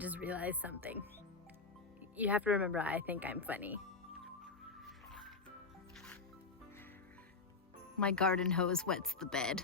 just realized something. You have to remember, I think I'm funny. My garden hose wets the bed.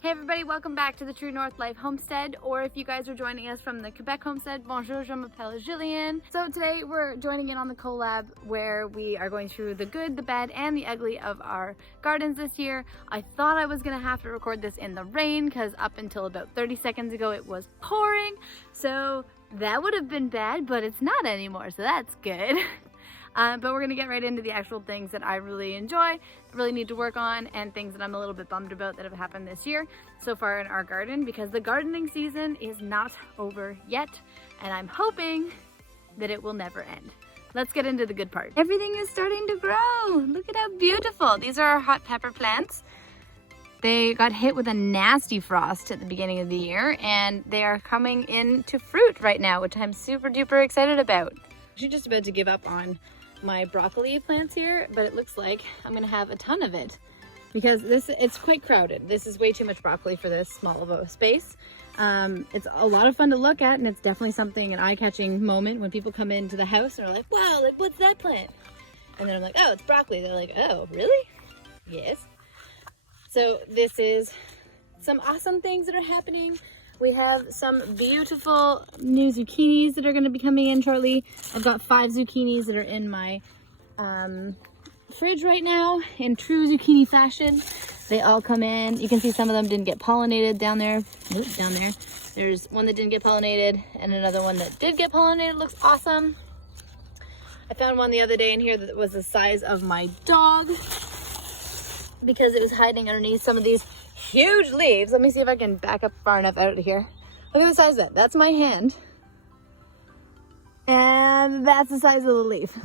Hey everybody, welcome back to the True North Life Homestead, or if you guys are joining us from the Quebec Homestead, bonjour, je m'appelle Julienne. So today we're joining in on the collab where we are going through the good, the bad, and the ugly of our gardens this year. I thought I was gonna have to record this in the rain because up until about 30 seconds ago it was pouring, so that would have been bad, but it's not anymore, so that's good. But we're gonna get right into the actual things that I really enjoy, really need to work on, and things that I'm a little bit bummed about that have happened this year so far in our garden, because the gardening season is not over yet, and I'm hoping that it will never end. Let's get into the good part. Everything is starting to grow. Look at how beautiful. These are our hot pepper plants. They got hit with a nasty frost at the beginning of the year, and they are coming into fruit right now, which I'm super duper excited about. I'm actually just about to give up on my broccoli plants here, but it looks like I'm gonna have a ton of it because it's quite crowded. This is way too much broccoli for this small of a space. It's a lot of fun to look at, and it's definitely something, an eye-catching moment when people come into the house and are like, wow, like what's that plant? And then I'm like, oh, it's broccoli. They're like, oh, really? Yes. So this is some awesome things that are happening. We have some beautiful new zucchinis that are going to be coming in shortly. I've got 5 zucchinis that are in my fridge right now in true zucchini fashion. They all come in. You can see some of them didn't get pollinated down there. Oops, down there. There's one that didn't get pollinated and another one that did get pollinated. Looks awesome. I found one the other day in here that was the size of my dog because it was hiding underneath some of these huge leaves. Let me see if I can back up far enough out of here. Look at the size of that. That's my hand. And that's the size of the leaf.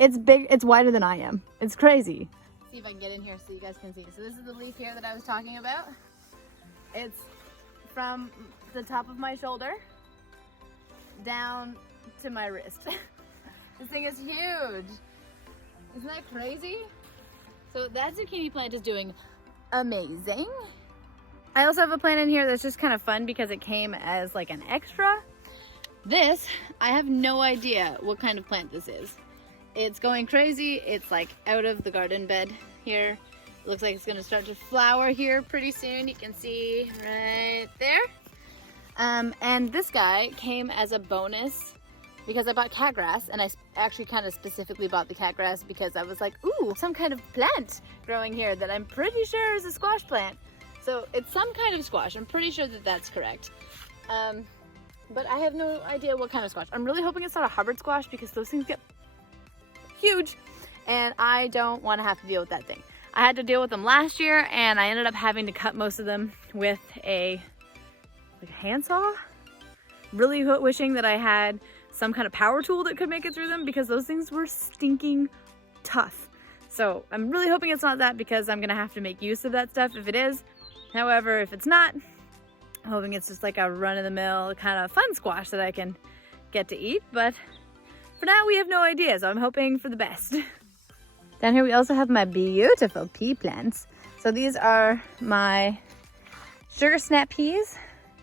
It's big. It's wider than I am. It's crazy. See if I can get in here so you guys can see. So this is the leaf here that I was talking about. It's from the top of my shoulder down to my wrist. This thing is huge. Isn't that crazy? So that zucchini plant is doing amazing. I also have a plant in here that's just kind of fun because it came as like an extra. This, I have no idea what kind of plant this is. It's going crazy. It's like out of the garden bed here. It looks like it's gonna start to flower here pretty soon. You can see right there. And this guy came as a bonus because I bought catgrass, and I actually kind of specifically bought the catgrass because I was like, ooh, some kind of plant growing here that I'm pretty sure is a squash plant. So it's some kind of squash. I'm pretty sure that that's correct. But I have no idea what kind of squash. I'm really hoping it's not a Hubbard squash because those things get huge and I don't want to have to deal with that thing. I had to deal with them last year and I ended up having to cut most of them with a handsaw. Really wishing that I had some kind of power tool that could make it through them because those things were stinking tough. So I'm really hoping it's not that because I'm gonna have to make use of that stuff if it is. However, if it's not, I'm hoping it's just like a run-of-the-mill kind of fun squash that I can get to eat. But for now, we have no idea, so I'm hoping for the best. Down here, we also have my beautiful pea plants. So these are my sugar snap peas.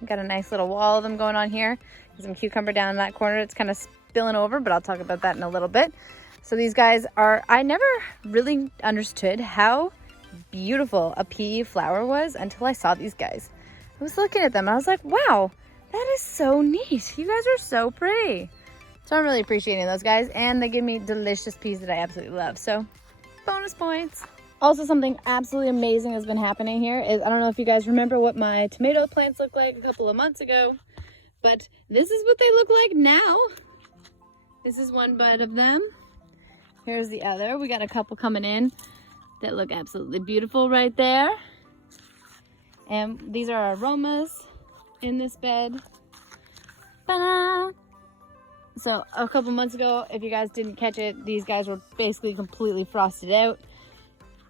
Got a nice little wall of them going on here. Some cucumber down in that corner. It's kind of spilling over, but I'll talk about that in a little bit. So these guys are, I never really understood how beautiful a pea flower was until I saw these guys. I was looking at them and I was like, wow, that is so neat. You guys are so pretty. So I'm really appreciating those guys, and they give me delicious peas that I absolutely love. So bonus points. Also, something absolutely amazing has been happening here is, I don't know if you guys remember what my tomato plants looked like a couple of months ago, but this is what they look like now. This is one bud of them. Here's the other. We got a couple coming in that look absolutely beautiful right there. And these are aromas in this bed. Ta-da! So a couple months ago, if you guys didn't catch it, these guys were basically completely frosted out.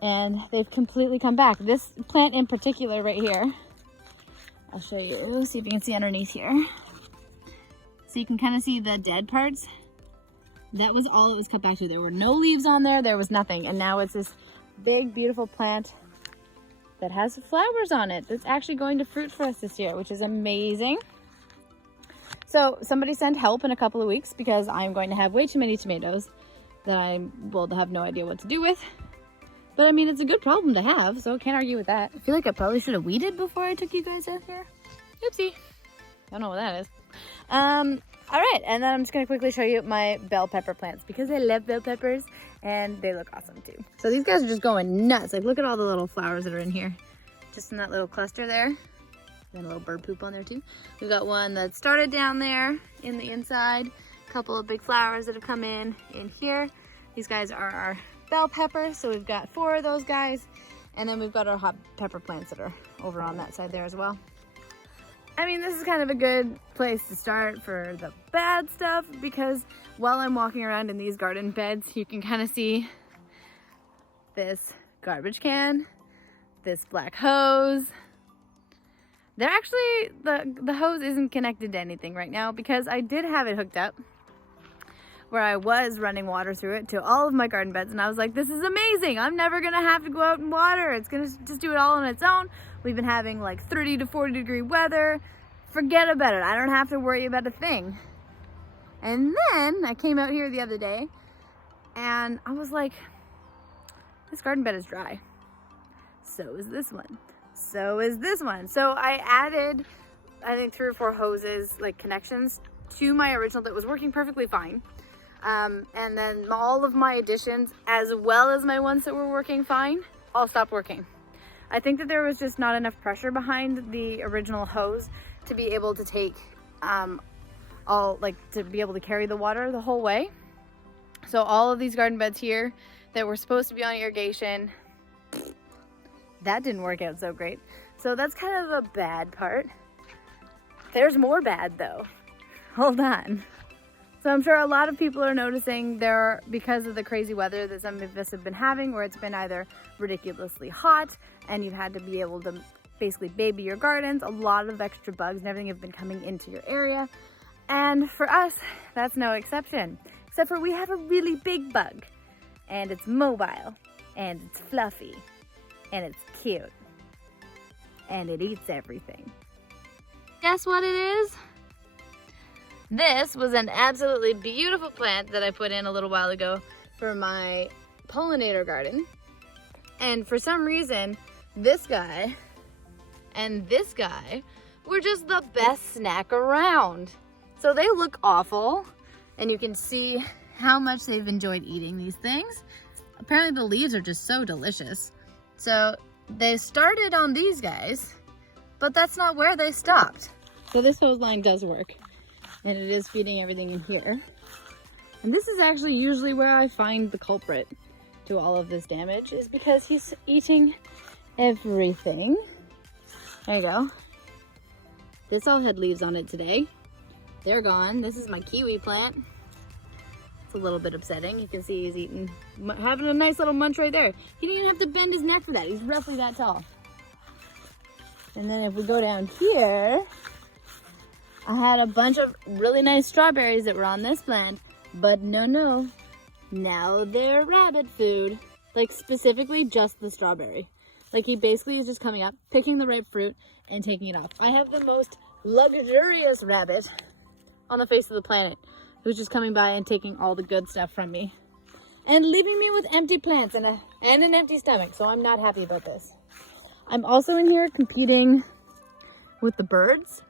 And they've completely come back. This plant in particular right here, I'll show you, see if you can see underneath here. So you can kind of see the dead parts. That was all it was cut back to. There were no leaves on there, there was nothing. And now it's this big, beautiful plant that has flowers on it that's actually going to fruit for us this year, which is amazing. So somebody sent help in a couple of weeks because I'm going to have way too many tomatoes that I will have no idea what to do with. But I mean, it's a good problem to have, so I can't argue with that. I feel like I probably should have weeded before I took you guys out here. Oopsie. Don't know what that is. All right, and then I'm just gonna quickly show you my bell pepper plants because I love bell peppers and they look awesome too. So these guys are just going nuts. Like, look at all the little flowers that are in here. Just in that little cluster there. And a little bird poop on there too. We've got one that started down there in the inside. A couple of big flowers that have come in here. These guys are our bell peppers. So we've got 4 of those guys. And then we've got our hot pepper plants that are over on that side there as well. I mean, this is kind of a good place to start for the bad stuff because while I'm walking around in these garden beds, you can kind of see this garbage can, this black hose. They're actually, the hose isn't connected to anything right now because I did have it hooked up where I was running water through it to all of my garden beds, and I was like, this is amazing. I'm never gonna have to go out and water. It's gonna just do it all on its own. We've been having like 30 to 40 degree weather. Forget about it. I don't have to worry about a thing. And then I came out here the other day and I was like, this garden bed is dry. So is this one. So is this one. So I added, I think 3 or 4 hoses, like connections to my original that was working perfectly fine. And then all of my additions, as well as my ones that were working fine, all stopped working. I think that there was just not enough pressure behind the original hose to be able to take to be able to carry the water the whole way. So all of these garden beds here that were supposed to be on irrigation, that didn't work out so great. So that's kind of a bad part. There's more bad though. Hold on. So I'm sure a lot of people are noticing there, because of the crazy weather that some of us have been having, where it's been either ridiculously hot and you've had to be able to basically baby your gardens, a lot of extra bugs and everything have been coming into your area. And for us, that's no exception. Except for we have a really big bug. And it's mobile. And it's fluffy. And it's cute. And it eats everything. Guess what it is? This was an absolutely beautiful plant that I put in a little while ago for my pollinator garden. And for some reason, this guy and this guy were just the best snack around. So they look awful, and you can see how much they've enjoyed eating these things. Apparently the leaves are just so delicious. So they started on these guys, but that's not where they stopped. So this hose line does work. And it is feeding everything in here. And this is actually usually where I find the culprit to all of this damage, is because he's eating everything. There you go. This all had leaves on it today. They're gone. This is my kiwi plant. It's a little bit upsetting. You can see he's eating, having a nice little munch right there. He didn't even have to bend his neck for that. He's roughly that tall. And then if we go down here, I had a bunch of really nice strawberries that were on this plant, but no. Now they're rabbit food. Like, specifically just the strawberry. Like, he basically is just coming up, picking the ripe fruit, and taking it off. I have the most luxurious rabbit on the face of the planet who's just coming by and taking all the good stuff from me. And leaving me with empty plants and an empty stomach, so I'm not happy about this. I'm also in here competing with the birds.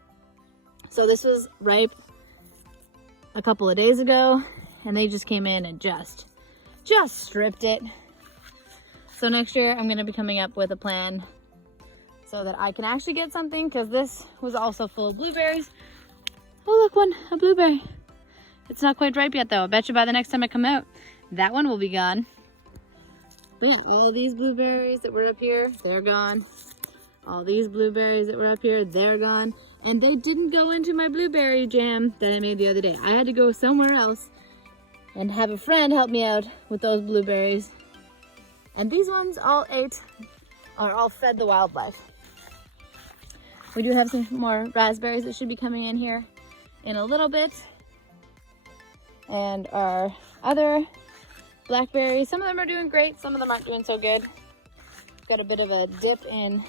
So this was ripe a couple of days ago, and they just came in and just stripped it. So next year I'm gonna be coming up with a plan so that I can actually get something, because this was also full of blueberries. Oh look, a blueberry. It's not quite ripe yet though. I bet you by the next time I come out, that one will be gone. But yeah, all these blueberries that were up here, they're gone. All these blueberries that were up here, they're gone. And they didn't go into my blueberry jam that I made the other day. I had to go somewhere else and have a friend help me out with those blueberries. And these ones all fed the wildlife. We do have some more raspberries that should be coming in here in a little bit. And our other blackberries. Some of them are doing great, some of them aren't doing so good. Got a bit of a dip in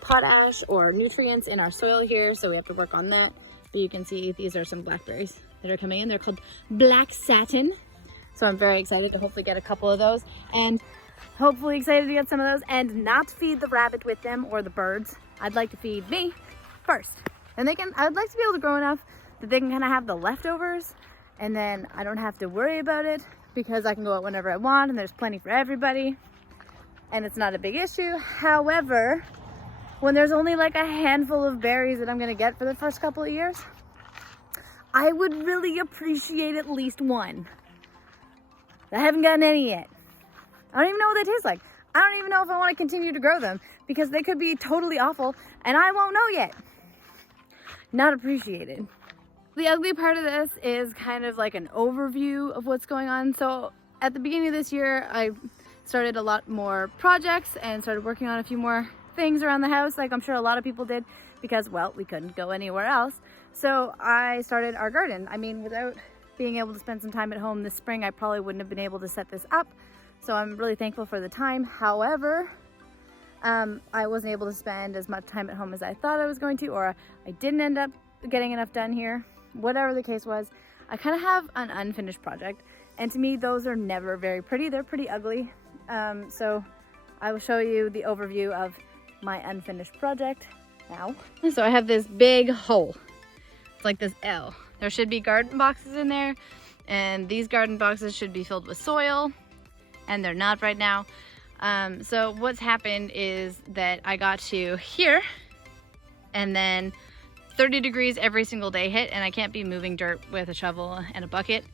potash or nutrients in our soil here, so we have to work on that. But you can see these are some blackberries that are coming in. They're called Black Satin. So I'm very excited to hopefully get a couple of those, and hopefully excited to get some of those and not feed the rabbit with them or the birds. I'd like to feed me first. And I'd like to be able to grow enough that they can kind of have the leftovers, and then I don't have to worry about it because I can go out whenever I want and there's plenty for everybody and it's not a big issue. However, when there's only like a handful of berries that I'm gonna get for the first couple of years, I would really appreciate at least one. I haven't gotten any yet. I don't even know what they taste like. I don't even know if I want to continue to grow them because they could be totally awful and I won't know yet. Not appreciated. The ugly part of this is kind of like an overview of what's going on. So at the beginning of this year, I started a lot more projects and started working on a few more things around the house, like I'm sure a lot of people did, because, well, we couldn't go anywhere else. So I started our garden. I mean, without being able to spend some time at home this spring, I probably wouldn't have been able to set this up. So I'm really thankful for the time. However, I wasn't able to spend as much time at home as I thought I was going to, or I didn't end up getting enough done here. Whatever the case was, I kind of have an unfinished project. And to me, those are never very pretty. They're pretty ugly. So I will show you the overview of my unfinished project now. So I have this big hole. It's like this L. There should be garden boxes in there, and these garden boxes should be filled with soil, and they're not right now. So what's happened is that I got to here, and then 30 degrees every single day hit, and I can't be moving dirt with a shovel and a bucket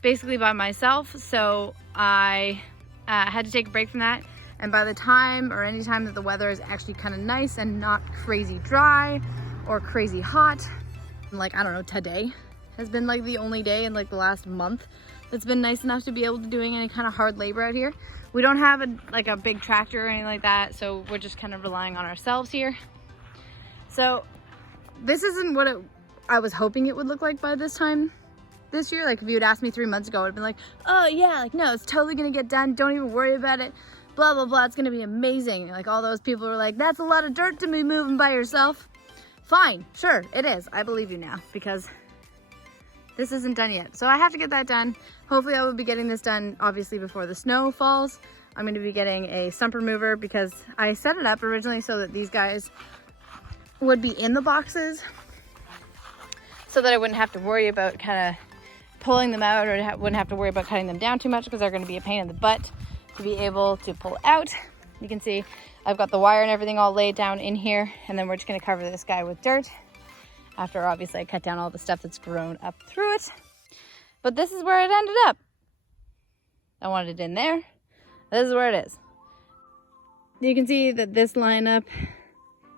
basically by myself. So I had to take a break from that. And by the time, or any time that the weather is actually kind of nice and not crazy dry or crazy hot, like, I don't know, today has been like the only day in like the last month that's been nice enough to be able to doing any kind of hard labor out here. We don't have a big tractor or anything like that, so we're just kind of relying on ourselves here. So this isn't what I was hoping it would look like by this time this year. Like if you had asked me 3 months ago, I would have been like, oh yeah, like no, it's totally gonna get done, don't even worry about it, blah blah blah, it's gonna be amazing. Like all those people were like, that's a lot of dirt to be moving by yourself. Fine, sure, it is. I believe you now because this isn't done yet. So I have to get that done. Hopefully I will be getting this done obviously before the snow falls. I'm going to be getting a stump remover because I set it up originally so that these guys would be in the boxes so that I wouldn't have to worry about kind of pulling them out, or wouldn't have to worry about cutting them down too much because they're going to be a pain in the butt to be able to pull out. You can see I've got the wire and everything all laid down in here, and then we're just going to cover this guy with dirt after obviously I cut down all the stuff that's grown up through it. But this is where it ended up. I wanted it in there. This is where it is. You can see that this lineup,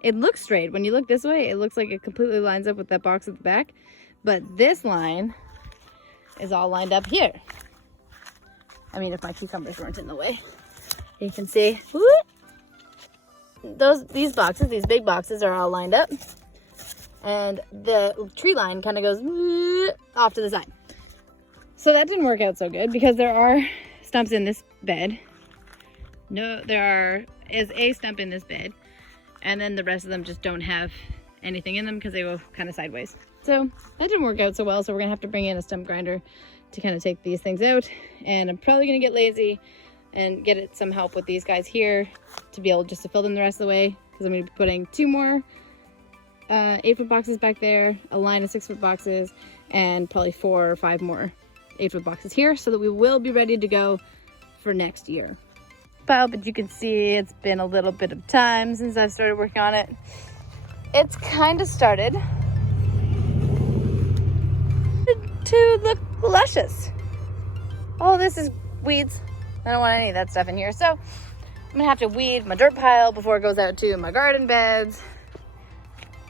it looks straight. When you look this way, it looks like it completely lines up with that box at the back. But this line is all lined up here. I mean, if my cucumbers weren't in the way. You can see, these boxes, these big boxes are all lined up. And the tree line kind of goes off to the side. So that didn't work out so good because there are stumps in this bed. No, is a stump in this bed. And then the rest of them just don't have anything in them because they go kind of sideways. So that didn't work out so well. So we're going to have to bring in a stump grinder to kind of take these things out. And I'm probably going to get lazy and get some help with these guys here to be able just to fill them the rest of the way. Because I'm going to be putting 2 more 8-foot boxes back there, a line of 6-foot boxes, and probably 4 or 5 more 8-foot boxes here so that we will be ready to go for next year. But you can see it's been a little bit of time since I've started working on it. It's kind of started to look luscious. Oh, this is weeds. I don't want any of that stuff in here. So I'm gonna have to weed my dirt pile before it goes out to my garden beds.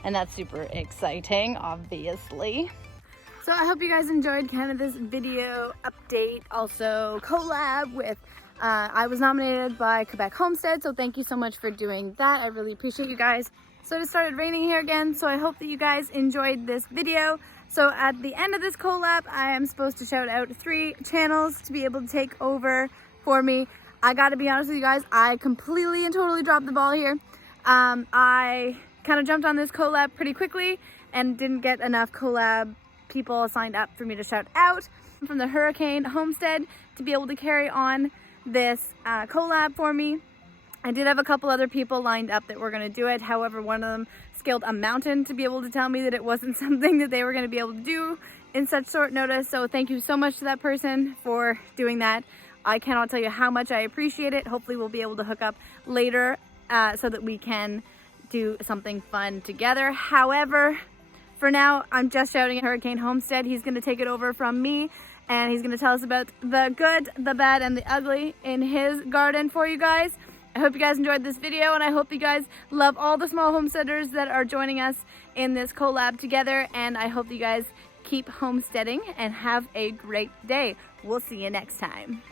And that's super exciting, obviously. So I hope you guys enjoyed kind of this video update. Also collab with, I was nominated by Quebec Homestead. So thank you so much for doing that. I really appreciate you guys. So it started raining here again. So I hope that you guys enjoyed this video. So at the end of this collab, I am supposed to shout out 3 channels to be able to take over for me. I gotta be honest with you guys, I completely and totally dropped the ball here. I kind of jumped on this collab pretty quickly and didn't get enough collab people signed up for me to shout out from the Hurricane Homestead to be able to carry on this collab for me. I did have a couple other people lined up that were going to do it. However, one of them scaled a mountain to be able to tell me that it wasn't something that they were going to be able to do in such short notice. So thank you so much to that person for doing that. I cannot tell you how much I appreciate it. Hopefully we'll be able to hook up later so that we can do something fun together. However, for now, I'm just shouting at Hurricane Homestead. He's going to take it over from me, and he's going to tell us about the good, the bad, and the ugly in his garden for you guys. I hope you guys enjoyed this video, and I hope you guys love all the small homesteaders that are joining us in this collab together, and I hope you guys keep homesteading and have a great day. We'll see you next time.